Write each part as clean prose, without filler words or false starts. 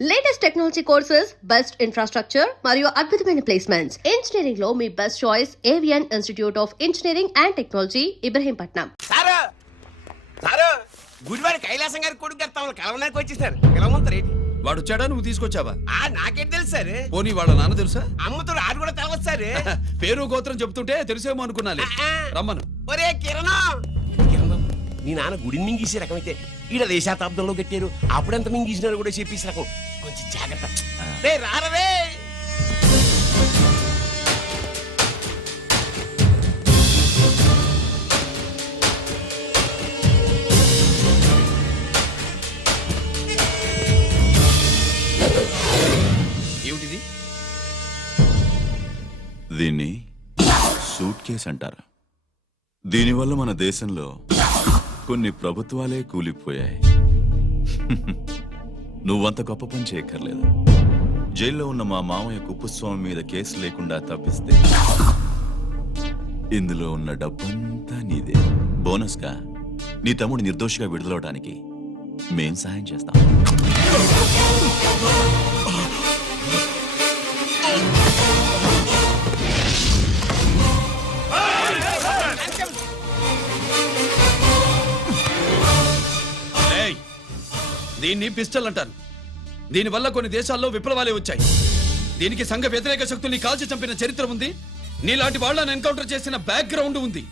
Latest technology courses, best infrastructure మరియు అద్భుతమైన placements. Engineering లో మీ best choice Avian institute of engineering and technology, Ibrahimpatnam. Sir గుడివారి కైలాసం గారి కొడుకు గారు తమను కలవడానికి వచ్చేసారు. పిలవమంటారేంటి? వాడు వచ్చాడా, నువ్వు తీసుకొచ్చావా? నాకేం తెలుసు సార్. పోనీ వాళ్ళ నాన్న తెలుసా? అమ్మతో ఆడు కూడా తెలవచ్చు సార్. పేరు గోత్రం చెప్తుంటే తెలిసేమో అనుకున్నాలే. రమ్మను. ఒరే కిరణం, మీ నాన్న గుడిని మింగేసే రకమైతే ఈడ దేశాతాబ్దంలో కట్టారు. అప్పుడెంత మింగేసినారు కూడా చెప్పేసి రకం. కొంచెం జాగ్రత్త. రే రారవే. ఏమిటిది? దీన్ని సూట్ కేస్ అంటారు. దీనివల్ల మన దేశంలో కొన్ని ప్రభుత్వాలే కూలిపోయాయి. నువ్వంత గొప్ప పని చేయక్కర్లేదు. జైల్లో ఉన్న మా మామయ్య కుప్పస్వామి మీద కేసు లేకుండా తప్పిస్తే ఇందులో ఉన్న డబ్బంతా నీదే. బోనస్గా నీ తమ్ముడు నిర్దోషిగా విడుదలవడానికి మేం సాయం చేస్తాం. దీన్ని పిస్టల్ అంటారు. దీనివల్ల కొన్ని దేశాల్లో విప్లవాలే వచ్చాయి. దీనికి సంఘ వ్యతిరేక శక్తుల్ని కాల్చి చంపిన చరిత్ర ఉంది. నీలాంటి వాళ్ళని ఎన్కౌంటర్ చేసిన బ్యాక్గ్రౌండ్ ఉంది.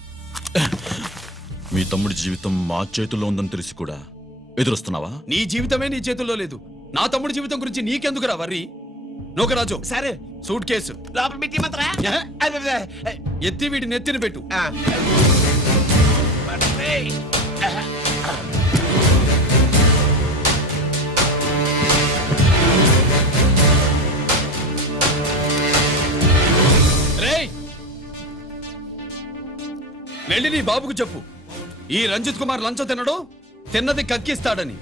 మీ తమ్ముడి జీవితం మా చేతుల్లో ఉందని తెలిసి కూడా ఎదురొస్తున్నావా? నీ జీవితమే నీ చేతుల్లో లేదు. నా తమ్ముడి జీవితం గురించి నీకెందుకురా వర్రీ? నోకరాజు, సరే సూట్ కేసు లోపల పెట్టి మాత్రా ఎత్తి వీడి నెత్తిన పెట్టు. వెళ్ళి నీ బాబుకు చెప్పు, ఈ రంజిత్ కుమార్ లంచం తినడు, తిన్నది కక్కిస్తాడని.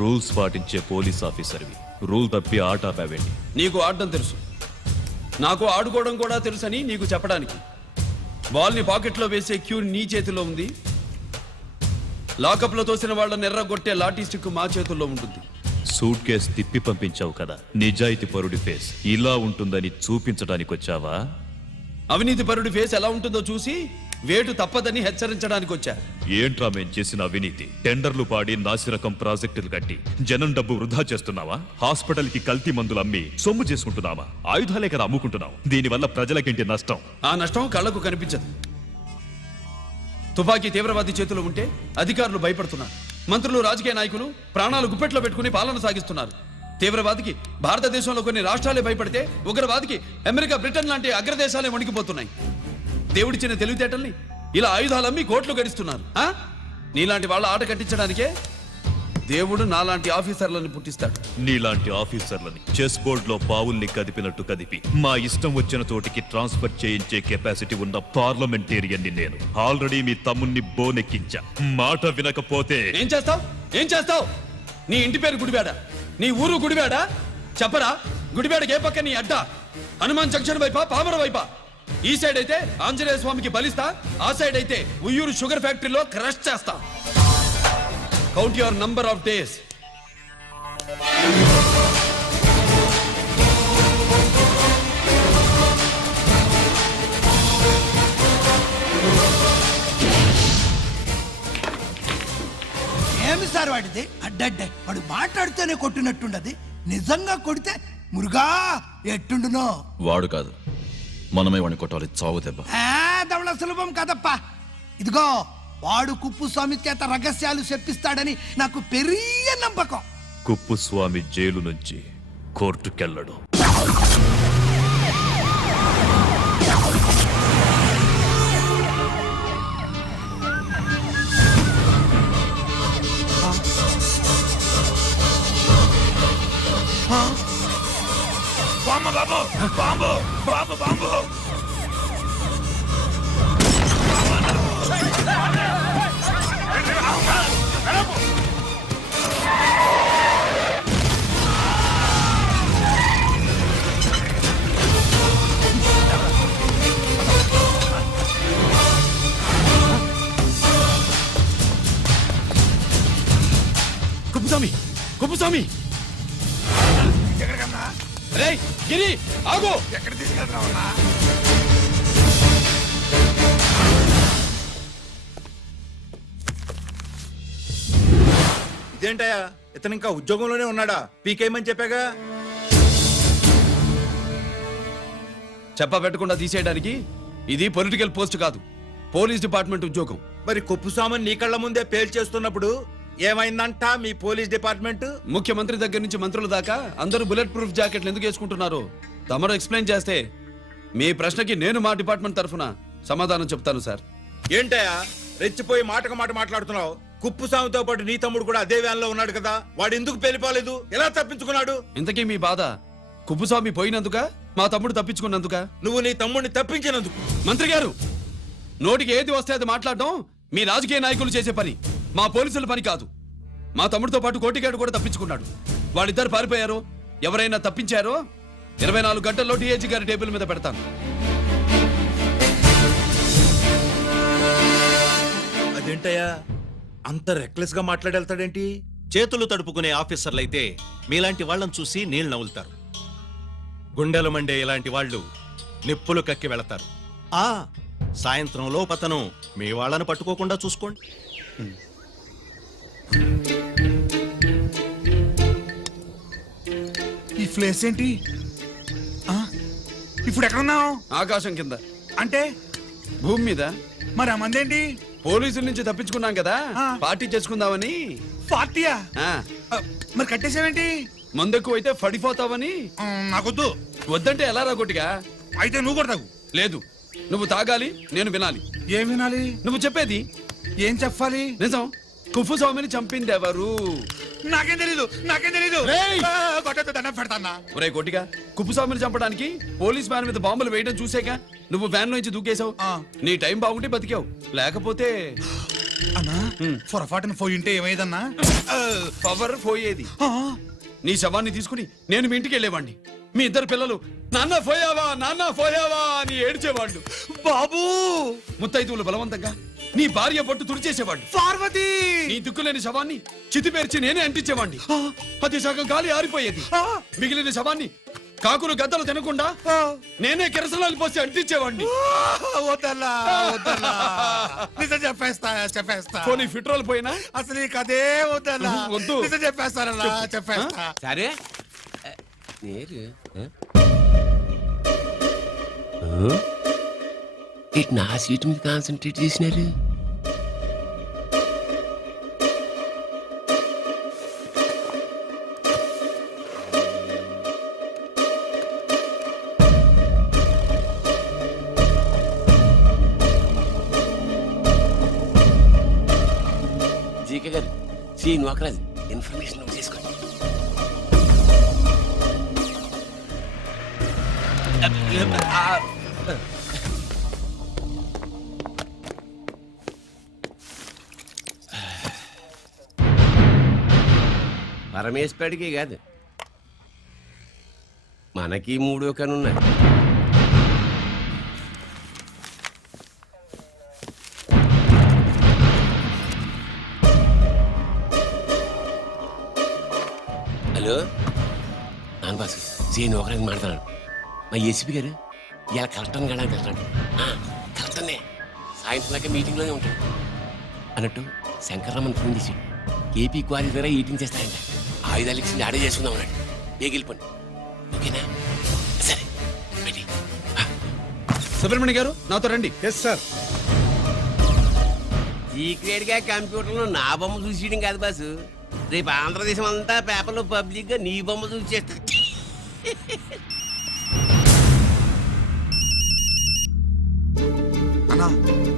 రూల్స్ పాటించే పోలీస్ ఆఫీసర్వి, రూల్ తప్పి ఆట ఆపావేంటి? నీకు ఆడడం తెలుసు, నాకు ఆడుకోవడం కూడా తెలుసని నీకు చెప్పడానికి. బాల్ని పాకెట్లో వేసే క్యూ నీ చేతిలో ఉంది. లాకప్లో తోసిన వాళ్ళని ఎర్రగొట్టే లాఠీ స్టిక్ మా చేతుల్లో ఉంటుంది. సూట్ కేస్ తిప్పి పంపించావు కదా, నిజాయితీ పరుడి ఫేస్ ఇలా ఉంటుందని చూపించడానికి వచ్చావా? అవినీతి పరుడి ఫేస్ ఎలా ఉంటుందో చూసి వేటు తప్పదని హెచ్చరించడానికి వచ్చా. ఏంట్రా మేం చేసిన అవినీతి? టెండర్లు పాడి నాసిరకం ప్రాజెక్టులు కట్టి జనం డబ్బు వృధా చేస్తున్నావా? హాస్పిటల్ కి కల్తీ మందులు అమ్మి సొమ్ము చేసుకుంటున్నావా? ఆయుధాలే కదా అమ్ముకుంటున్నావు. దీనివల్ల ప్రజలకేంటి నష్టం? ఆ నష్టం కళ్లకు కనిపించదు. తుపాకీ తీవ్రవాది చేతిలో ఉంటే అధికారులు భయపడుతున్నారు. మంత్రులు, రాజకీయ నాయకులు ప్రాణాలు గుప్పెట్లో పెట్టుకుని పాలన సాగిస్తున్నారు. తీవ్రవాదికి భారతదేశంలో కొన్ని రాష్ట్రాలే భయపడితే ఉగ్రవాదికి అమెరికా, బ్రిటన్ లాంటి అగ్రదేశాలే వణికిపోతున్నాయి. దేవుడిచ్చిన తెలివితేటల్ని ఇలా ఆయుధాలమ్మి కోట్లు గడిస్తున్నారు. నీలాంటి వాళ్ళ ఆట కట్టించడానికే దేవుడు నాలాంటి ఆఫీసర్లను పుట్టిస్తాడు. నీలాంటి ఆఫీసర్లని చెస్ బోర్డ్ లో పావుల్ని కదిపినట్టు కదిపి మా ఇష్టం వచ్చిన చోటికి ట్రాన్స్ఫర్ చేయించే కెపాసిటీ ఉన్న పార్లమెంటేరియన్ని నేను. ఆల్రెడీ మీ తమ్ముణ్ణి బోనెక్కించా. మాట వినకపోతే ఏం చేస్తావు? నీ ఇంటి పేరు గుడివాడ, నీ ఊరు గుడివాడ. చెప్పరా, గుడివాడకి ఏ పక్క నీ అడ్డ? హనుమాన్ జంక్షన్ వైపా, పామర వైపా? ఈ సైడ్ అయితే ఆంజనేయ స్వామికి బలిస్తా, ఆ సైడ్ అయితే ఉయ్యూరు షుగర్ ఫ్యాక్టరీలో క్రష్ చేస్తా. Count your number of days. ఏమి సార్ వాడిది? అడ్డడ్డే వాడు మాట్లాడితేనే కొట్టినట్టుండది. నిజంగా కొడితే మురుగా ఎట్టుండునో. వాడు కాదు, మనమే వాడిని కొట్టాలి. చావు దెబ్బ దవళ సులభం కదప్పా. ఇదిగో వాడు కుప్పుస్వామి చేత రహస్యాలు చెప్పిస్తాడని నాకు పెరియ నమ్మకం. కుప్పుస్వామి జైలు నుంచి కోర్టుకెళ్ళడు. కుప్పుస్వామి కుప్పుస్వామి ఎక్కడికన్నా? రేయ్ గిరి ఆగు. ఎక్కడ తీసుకెళ్తున్నావన్నా? ఇదేంటయ్యా ఇతను ఇంకా ఉద్యోగంలోనే ఉన్నాడా? పీకేయమని చెప్పాగా. చెప్ప పెట్టకుండా తీసేయడానికి ఇది పొలిటికల్ పోస్ట్ కాదు, పోలీస్ డిపార్ట్మెంట్ ఉద్యోగం. మరి కుప్పుస్వామిని నీ కళ్ళ ముందే పేల్చేస్తున్నప్పుడు ఏమైందంట మీ పోలీస్ డిపార్ట్మెంట్? ముఖ్యమంత్రి దగ్గర నుంచి మంత్రుల దాకా అందరూ బుల్లెట్ ప్రూఫ్ జాకెట్లు ఎందుకు వేసుకుంటున్నారు తమరు ఎక్స్ప్లెయిన్ చేస్తే మీ ప్రశ్నకి నేను మా డిపార్ట్మెంట్ తరఫున సమాధానం చెప్తాను సార్. ఏంటయ్యా రెచ్చిపోయి మాటకు మాట మాట్లాడుతున్నావు? కుప్పుస్వామితో పాటు నీ తమ్ముడు కూడా అదే వ్యాన్ లో ఉన్నాడు కదా, వాడు ఎందుకు పేలిపోలేదు? ఎలా తప్పించుకున్నాడు? ఇంతకీ మీ బాధ కుప్పుస్వామి పోయినందుక మా తమ్ముడు తప్పించుకున్నందుక? నువ్వు నీ తమ్ముడిని తప్పించినందుకు. మంత్రి గారు, నోటికి ఏది వస్తే అది మాట్లాడడం మీ రాజకీయ నాయకులు చేసే పని, మా పోలీసుల పని కాదు. మా తమ్ముడితో పాటు కోటిగాడు కూడా తప్పించుకున్నాడు. వాళ్ళిద్దరు పారిపోయారు. ఎవరైనా తప్పించారో 24 గంటల్లో డిఐజీ గారి టేబుల్ మీద పెడతాను. అదేంటయ్యా అంత రెక్లెస్ గా మాట్లాడేళ్తాడేంటి? చేతులు తడుపుకునే ఆఫీసర్లైతే మీలాంటి వాళ్ళని చూసి నీళ్లు నవ్వులుతారు. గుండెలు మండే ఇలాంటి వాళ్ళు నిప్పులు కక్కి వెళతారు. సాయంత్రం లోపతను మీ వాళ్ళను పట్టుకోకుండా చూసుకోండి. ఈ ప్లేస్ ఏంటి? ఆ? ఇప్పుడు ఎక్కడ ఉన్నావు? ఆకాశం కింద అంటే భూమి మీద. మరి ఆ మందేంటి? పోలీసుల నుంచి తప్పించుకున్నాం కదా, ఆ. పార్టీ చేసుకుందామని. పార్టీయా? ఆ, మరి కట్టేసావేంటి? మందెక్కువ అయితే పడిపోతావని. నాకొద్దు. వద్దంటే ఎలా రాగొట్టిగా? అయితే నువ్వు కూడా తాగు. లేదు, నువ్వు తాగాలి, నేను వినాలి. ఏం వినాలి? నువ్వు చెప్పేది ఏం చెప్పాలి? నిజం. కుప్పుస్వామిని చంపింది ఎవరు? నాకేం తెలీదు, నాకేం తెలీదు. రేయ్! కొట్టద్దు, దండం పెడతాన్నా. ఒరే కొట్టిగా, కుప్పుస్వామిని చంపడానికి పోలీస్ వ్యాన్ మీద బాంబులు వేయడం చూసాక నువ్వు వ్యాన్ నుంచి దూకేశావు. ఆ. నీ టైం బాగుంటే బతికావు, లేకపోతే అన్నా పొరపాటున పోయి ఉంటే ఏమైందన్నా? పవర్ పోయేది. ఆ, నీ శవాన్ని తీసుకుని నేను మీ ఇంటికి వెళ్ళేవాడిని. మీ ఇద్దరు పిల్లలు నాన్న పోయావా నాన్న పోయావా అని ఏడ్చేవాళ్ళు. బాబూ ముత్తైదువులు బలవంతంగా నీ భార్య పట్టు తుడిచేసేవాళ్ళు. పార్వతి నీ దిక్కులేని శవాన్ని చితిపేర్చి నేనే అంటించేవాడిని. అది సగం గాలి ఆరిపోయేది. మిగిలిన శవాన్ని కాకులు గద్దలు తినకుండా నేనే కిరసనాలు పోసి అంటించేవాడిని. వద్దన్నా, వద్దన్నా. నిజం చెప్పేస్తా, చెప్పేస్తా. పోనీ ఫిట్రోల్ పోయినా అసలు ఈ కథే వద్దన్నా. వద్దు. నిజం చెప్పేస్తానన్నా, చెప్పేస్తా. సరే నేరు ఇటు నా సీట్ మీద కాన్సన్ట్రేట్ చేసినారు. జీకే గారు, శ్రీ నోకరాజు ఇన్ఫర్మేషన్ నోట్ చేసుకోండి. పరమేశ్వరుడికి కాదు, మనకి 3 కనున్నాయి. హలో నాన్న బాసు, సీఎన్ ఒకరికి మాట్లాడు. మా ఏసీపీ గారు ఇలా కలెక్టర్ని కలడానికి వెళ్తాడు. కలెక్టర్నే సాయంత్రం మీటింగ్లోనే ఉంటాడు అన్నట్టు. శంకర్రామన్ ఫోన్ చేసి ఏపీ క్వారీ దగ్గర ఈటింగ్ చేస్తారంట. ఆయుధాలు ఇచ్చింది ఆడే చేసుకుందాం అన్నాడు. ఏగిలిపోండి, ఓకేనా? సరే రెడీ. సుబ్రహ్మణ్య గారు నాతో రండి. Yes sir. సీక్రెట్ గా కంప్యూటర్లో నా బొమ్మ చూసేయడం కాదు బాసు, రేపు ఆంధ్రదేశం అంతా పేపర్లో పబ్లిక్ గా నీ బొమ్మ చూసేస్తా. అన్నా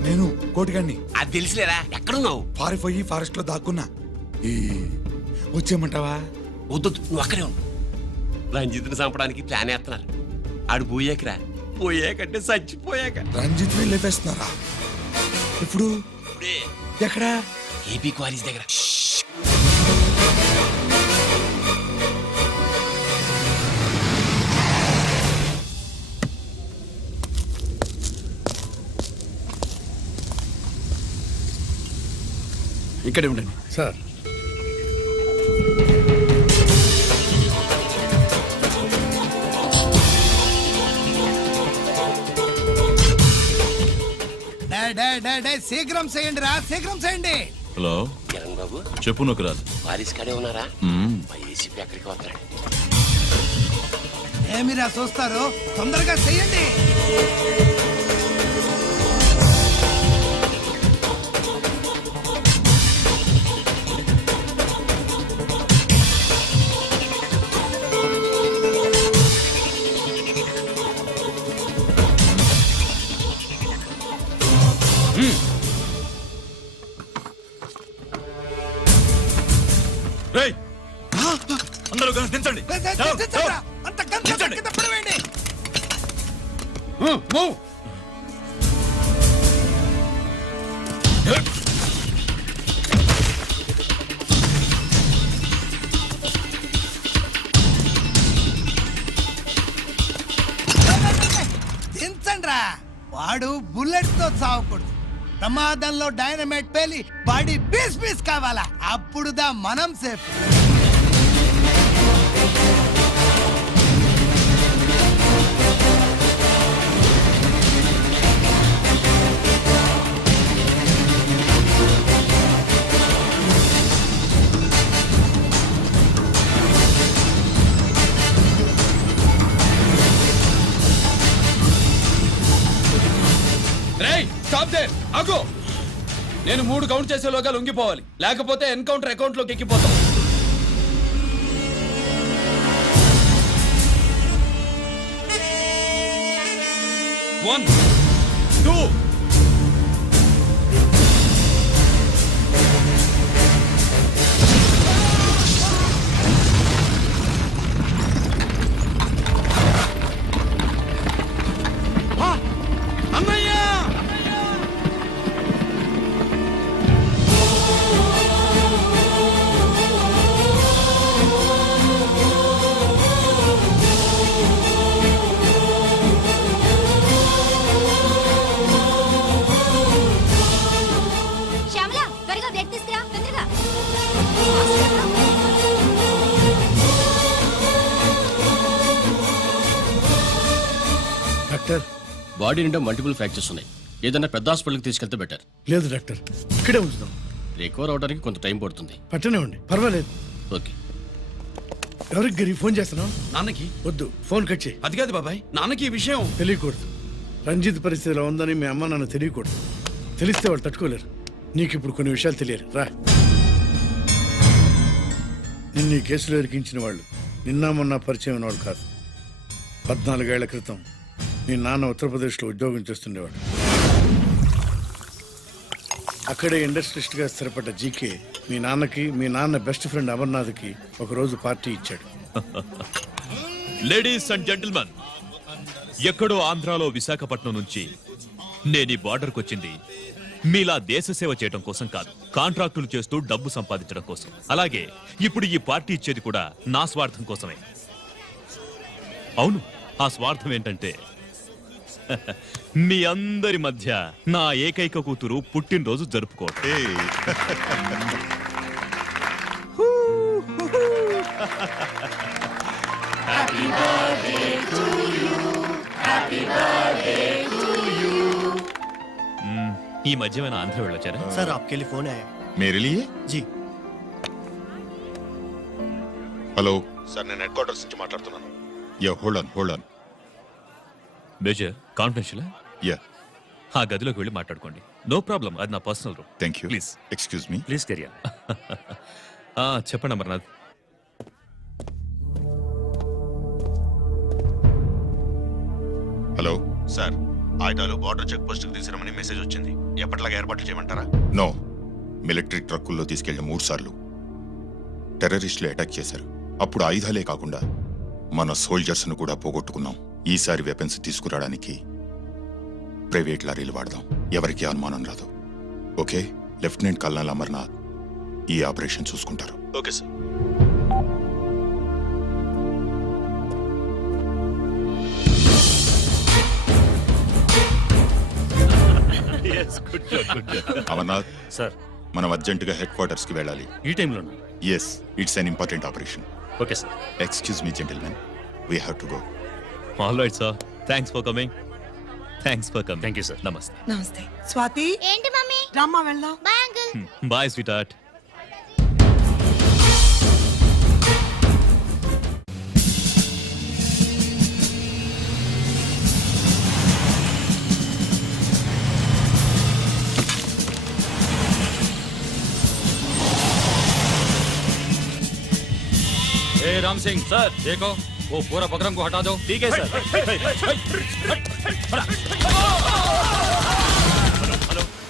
నేను కోటిగాన్ని అది తెలుసులేరా, ఎక్కడున్నావు? పారిపోయి ఫారెస్ట్ లో దాక్కున్నా. వచ్చేయమంటావా? వద్దు, నువ్వు అక్కడే ఉండు. రంజిత్ని చంపడానికి ప్లాన్ వేస్తున్నారు. ఆడు పోయాకరా, పోయాకంటే చచ్చిపోయాక. రంజిత్ లేపేస్తున్నారా? ఇప్పుడు ఇప్పుడే ఎక్కడా? ఏపీ క్వారీస్ దగ్గర. ఇక్కడే ఉండండి సార్. శీఘ్రం చేయండి రా, శీఘ్రం చేయండి. హలో కిరణ్ బాబు చెప్పు నొకరాజు. వారిస్ కాడే ఉన్నారా? మా ఏసీపీ ఎక్కడికి వస్తాడు? ఏమిరా చూస్తారు, తొందరగా చేయండి. రేయ్ అందరూ కలిసి దించండి. దించండిరా, అంత గంట కింద పడవేయండి. మూవ్. దించండిరా. వాడు బుల్లెట్ తో చావకూడదు. ప్రమాదంలో డైనమైట్ పేలి బాడీ పీస్ పీస్ కావాలా, అప్పుడుదా మనం సేఫ్. రేయ్ స్టాప్ దే, ఆగు. నేను 3 కౌంట్ చేసేలోగా లొంగిపోవాలి, లేకపోతే ఎన్కౌంటర్ అకౌంట్ లోకి ఎక్కిపోతాం. 1 2 అన్నయ్య. శ్యామల త్వరగా బ్లడ్ తీసుకురా, తొందరగా. డాక్టర్, బాడీ నిండా మల్టిపుల్ ఫ్రాక్చర్స్ ఉన్నాయి. ఏదైనా పెద్ద హాస్పిటల్కి తీసుకెళ్తే బెటర్. లేదు డాక్టర్, ఇక్కడే ఉంచుదాం. రికవర్ అవడానికి కొంత టైం పడుతుంది. పట్టనే ఉండి పర్వాలేదు. ఓకే. ఎవరికి గరి ఫోన్ చేస్తున్నావు? నాన్నకి. వద్దు, ఫోన్ కట్ చేయి. అది కాదు బాబాయ్, నాన్నకి ఈ విషయం తెలియకూడదు. రంజిత్ పరిస్థితిలో ఉందని మీ అమ్మ నాన్న తెలియకూడదు. తెలిస్తే వాళ్ళు తట్టుకోలేరు. నీకు ఇప్పుడు కొన్ని విషయాలు తెలియాలి. రా. నిన్ను ఈ కేసులో ఇరికించిన వాళ్ళు నిన్న మొన్న పరిచయం ఉన్నవాడు కాదు. 14 ఏళ్ల క్రితం మీ నాన్న ఉత్తరప్రదేశ్లో ఉద్యోగం చేస్తుండేవాడు. అక్కడే ఇండస్ట్రియలిస్ట్గా స్థిరపడ్డ జీకే మీ నాన్నకి, మీ నాన్న బెస్ట్ ఫ్రెండ్ అమర్నాథ్కి ఒకరోజు పార్టీ ఇచ్చాడు. లేడీస్ అండ్ జెంటిల్మెన్, ఎక్కడో ఆంధ్రాలో విశాఖపట్నం నుంచి నేను ఈ బార్డర్కి వచ్చింది మీలా దేశ సేవ చేయడం కోసం కాదు, కాంట్రాక్టులు చేస్తూ డబ్బు సంపాదించడం కోసం. అలాగే ఇప్పుడు ఈ పార్టీ ఇచ్చేది కూడా నా స్వార్థం కోసమే. అవును, ఆ స్వార్థం ఏంటంటే మీ అందరి మధ్య నా ఏకైక కూతురు పుట్టినరోజు జరుపుకోవటం. ఈ మధ్యమైన ఆంధ్ర వెళ్ళొచ్చారా? సార్ आपके लिए फोन आया. మేరే లియే? जी. హలో సార్, నేను హెడ్ క్వార్టర్స్ నుంచి మాట్లాడుతున్నాను. Yeah, hold on. Major confidential. Yeah, ఆ గదిలోకి వెళ్ళి మాట్లాడుకోండి. నో ప్రాబ్లం, అది నా personal room. Thank you. Please excuse me. Please career. చెప్పండి అమర్నాథ్. హలో సార్, ఆయుధాలు బార్డర్ చెక్ పోస్ట్ తీసుకురమని మెసేజ్ వచ్చింది. ఎప్పటిలాగా ఏర్పాట్లు చేయమంటారా? నో, మిలిటరీ ట్రక్కుల్లో తీసుకెళ్లిన 3 సార్లు టెర్రరిస్టులు అటాక్ చేశారు. అప్పుడు ఆయుధాలే కాకుండా మన సోల్జర్స్ ను కూడా పోగొట్టుకున్నాం. ఈసారి వెపన్స్ తీసుకురావడానికి ప్రైవేట్ లారీలు వాడదాం. ఎవరికి అనుమానం రాదు. ఓకే? లెఫ్టినెంట్ కల్నల్ అమర్నాథ్ ఈ ఆపరేషన్ చూసుకుంటారు. Okay sir. అమర్నాథ్ సార్, మనం అర్జెంటుగా హెడ్ క్వార్టర్స్ కి వెళ్ళాలి. ఈ టైంలోనా? Yes, it's an important operation. Okay sir. Excuse me gentlemen, we have to go. All right sir, thanks for coming. Thanks for coming. Thank you sir. నమస్తే. నమస్తే స్వాతి. ఏంటి mummy? రమ్మా వెళ్దాం. Bye uncle. Bye sweetheart. Ram Singh sir देखो वो पूरा बकरम को हटा दो. ठीक है सर.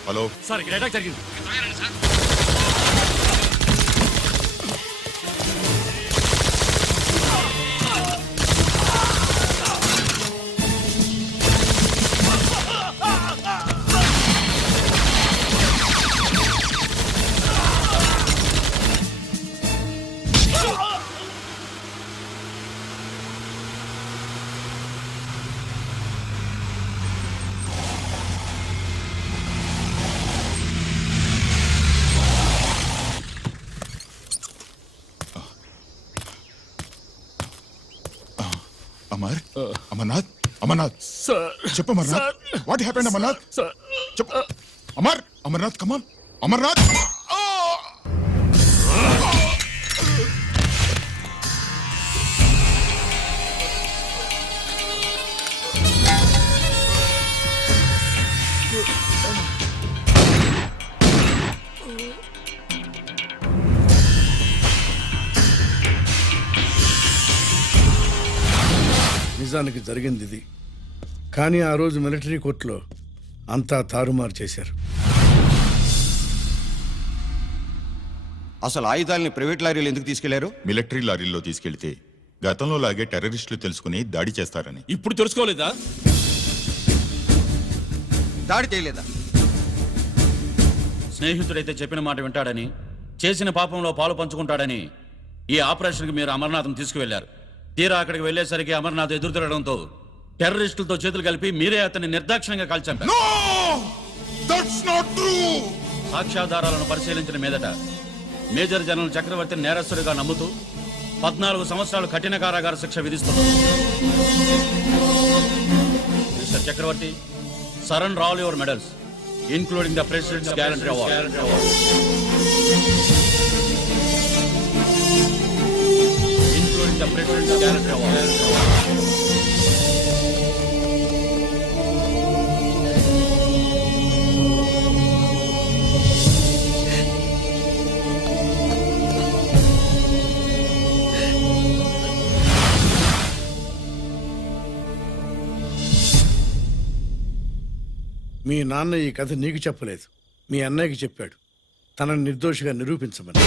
హలో सर ఇక్కడ అటాక్ జరిగింది. అమర్ అమర్నాథ్ అమర్నాథ్ చెప్పు అమర్నాథ్ వాట్ హ్యాపెండ్ అమర్నాథ్ చెప్పు అమర్ అమర్నాథ్ కమాన్ అమర్నాథ్ నిజానికి జరిగింది ఇది. కానీ ఆ రోజు మిలిటరీ కోర్టులో అంతా తారుమారు చేశారు. అసలు ఆయుధాలని ప్రైవేట్ లారీలు ఎందుకు తీసుకెళ్లారు? మిలిటరీ లారీల్లో తీసుకెళ్తే గతంలో లాగే టెర్రరిస్టులు తెలుసుకుని దాడి చేస్తారని. ఇప్పుడు తెలుసుకోలేదా? దాడి చేయలేదా? స్నేహితుడైతే చెప్పిన మాట వింటాడని, చేసిన పాపంలో పాలు పంచుకుంటాడని ఈ ఆపరేషన్కి మీరు అమర్నాథ్ని తీసుకువెళ్లారు. తీరా అక్కడికి వెళ్లేసరికి అమర్నాథ్ ఎదురు తిరగడంతో టెర్రరిస్టులతో చేతులు కలిపి మీరే అతన్ని నిర్దాక్షిణ్యంగా కాల్చంపారు. సాక్ష్యాధారాలను పరిశీలించిన మీదట మేజర్ జనరల్ చక్రవర్తిని నేరస్తుడిగా నమ్ముతూ 14 సంవత్సరాలు కఠిన కారాగార శిక్ష విధిస్తున్నారు. Mister Chakravarthy, surrender all your medals including the president's gallantry award. The President's Gallantry Award. మీ నాన్న ఈ కథ నీకు చెప్పలేదు, మీ అన్నయ్యకి చెప్పాడు, తనని నిర్దోషిగా నిరూపించమని.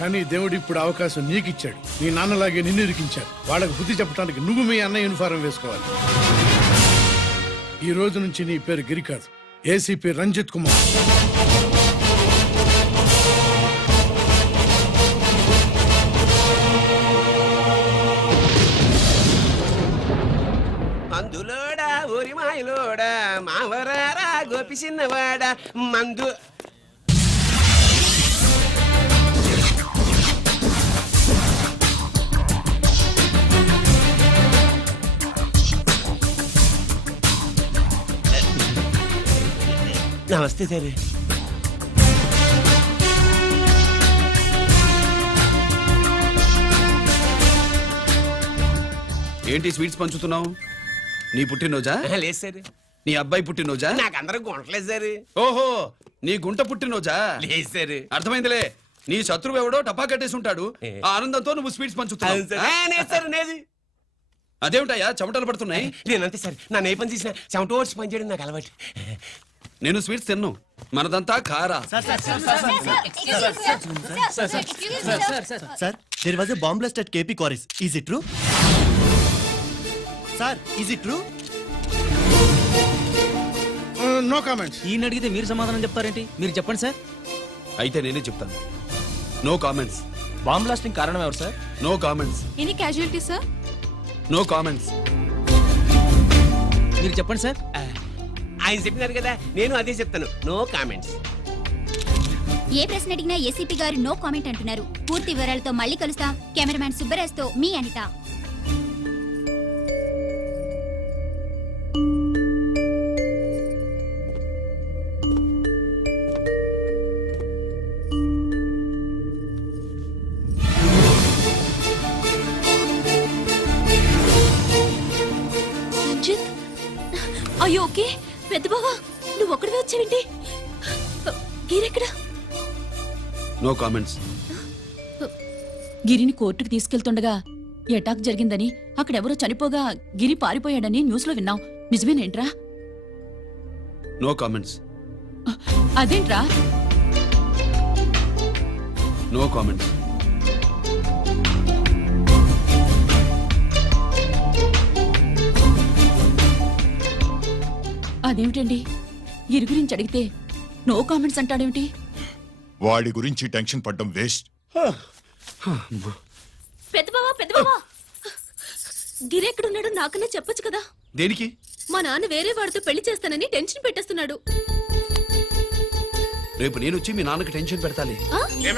కానీ దేవుడు ఇప్పుడు అవకాశం నీకు ఇచ్చాడు. మీ నాన్నలాగే నిన్ను ఇరికించాడు. వాళ్ళకు బుద్ధి చెప్పడానికి నువ్వు మీ అన్న యూనిఫారం వేసుకోవాలి. ఈ రోజు నుంచి నీ పేరు గిరి కాదు, ఏసీపీ రంజిత్ కుమార్. అందులోడా ఊరి మాయలోడా మావరారా గోపి చిన్నవాడా మందు. నమస్తే సార్. ఏంటి స్వీట్స్ పంచుతున్నావు? నీ పుట్టినరోజా? లేదు సార్. నీ అబ్బాయి పుట్టినరోజా? నాకు అందరూ గుంటలేదు సార్. ఓహో, నీ గుంట పుట్టినరోజా? లేదు సార్. అర్థమైందిలే. నీ శత్రువు ఎవడో టపా కట్టేసి ఉంటాడు. ఆ ఆనందంతో నువ్వు స్వీట్స్ పంచుతున్నావు. అదేమిటయ్యా చెమటలు పడుతున్నాయి? నేనంతే సార్. నా ఏ పని చేసిన చెమట ఓడ్చి పని చేయడం నాకు అలవాటు. నేను స్వీట్స్ తిన్ను, మనదంతా కారా. Sir, there was a bomb blast at KP Quarries. Is it true? Sir, is it true? No comments. ఈయన అడిగితే మీరు సమాధానం చెప్తారేంటి? మీరు చెప్పండి సార్. అయితే నేనే చెప్తాను. No comments. బాంబ్ బ్లాస్టింగ్ కారణం ఎవరు sir? No comments. Any casualty sir? No comments. మీరు చెప్పండి సార్. ఆయన చెప్పినారు కదా, నేను అదే చెప్తాను. No comments. ఏ ప్రశ్న అడిగినా ఏసీపీ గారు నో కామెంట్ అంటున్నారు. పూర్తి వివరాలతో మళ్ళీ కలుస్తా. కెమెరామ్యాన్ సుబ్బరాజ్తో మీ అనిత. అయ్యో ఓకే పెద్ద బావా నువ్వు ఒక్కడివే వచ్చావేంటి గిరెక్కడా నో కామెంట్స్. గిరిని కోర్టుకు తీసుకెళ్తుండగా అటాక్ జరిగిందని అక్కడెవరో చనిపోగా గిరి పారిపోయాడని న్యూస్ లో విన్నాం నిజమేనేంట్రా? No comments. అదేంట్రా? No comments. అదేమిటండి గిరి గురించి అడిగితే నో కామెంట్స్ అంటాడేమిటి? వాడి గురించి టెన్షన్ పడ్డం వేస్ట్. పెద్ద బావా గిరి ఎక్కడున్నాడో నాకన్నా చెప్పొచ్చు కదా. దేనికి? మా నాన్న వేరే వాడితో పెళ్లి చేస్తానని టెన్షన్ పెట్టేస్తున్నాడు. రేపు నేను వచ్చి మీ నాన్నకి టెన్షన్ పెడతాలి. ఆ? ఏమే